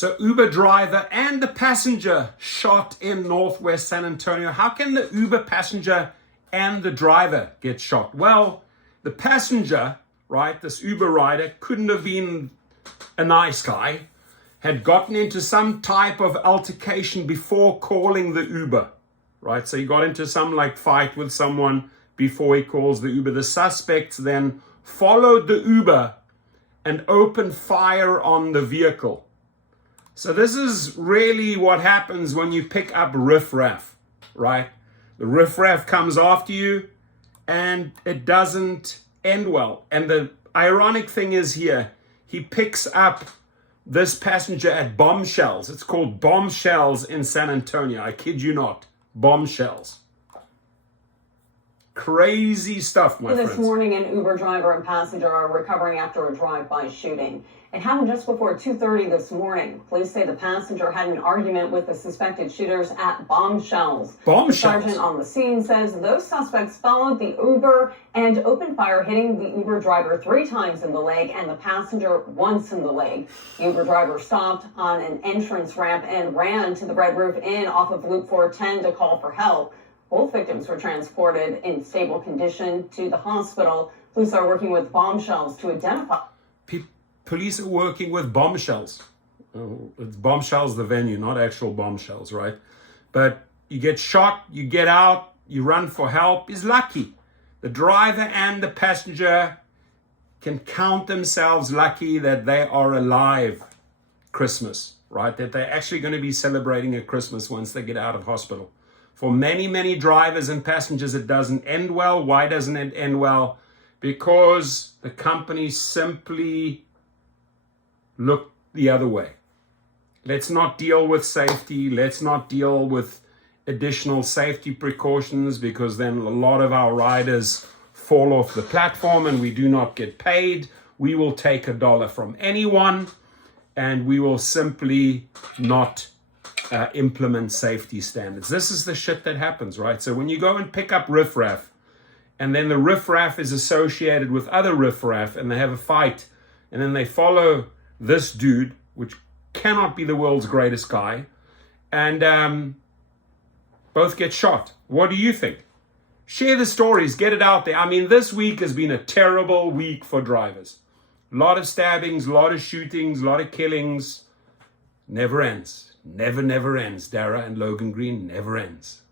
So Uber driver and the passenger shot in Northwest San Antonio. How can the Uber passenger and the driver get shot? Well, the passenger, right, this Uber rider couldn't have been a nice guy, had gotten into some type of altercation before calling the Uber, right? So he got into some like fight with someone before he calls the Uber. The suspects then followed the Uber and opened fire on the vehicle. So this is really what happens when you pick up riffraff, right? The riffraff comes after you and it doesn't end well. And the ironic thing is here, he picks up this passenger at Bombshells. It's called Bombshells in San Antonio. I kid you not. Bombshells. Crazy stuff, my friends. This morning, an Uber driver and passenger are recovering after a drive-by shooting. It happened just before 2:30 this morning. Police say the passenger had an argument with the suspected shooters at Bombshells. The sergeant on the scene says those suspects followed the Uber and opened fire, hitting the Uber driver 3 times in the leg and the passenger once in the leg. The Uber driver stopped on an entrance ramp and ran to the Red Roof Inn off of Loop 410 to call for help. Both victims were transported in stable condition to the hospital. Police are working with Bombshells to identify. Police are working with Bombshells. Oh, it's Bombshells, the venue, not actual bombshells, right? But you get shot, you get out, you run for help. Is lucky. The driver and the passenger can count themselves lucky that they are alive Christmas, right? That they're actually going to be celebrating a Christmas once they get out of hospital. For many, many drivers and passengers, it doesn't end well. Why doesn't it end well? Because the company simply look the other way. Let's not deal with safety. Let's not deal with additional safety precautions, because then a lot of our riders fall off the platform and we do not get paid. We will take $1 from anyone and we will simply not implement safety standards. This is the shit that happens, right? So when you go and pick up riffraff and then the riffraff is associated with other riffraff and they have a fight and then they follow this dude, which cannot be the world's greatest guy, and both get shot. What do you think? Share the stories, get it out there. I mean, this week has been a terrible week for drivers. A lot of stabbings, a lot of shootings, a lot of killings. Never ends. Never ends. Dara and Logan Green, never ends.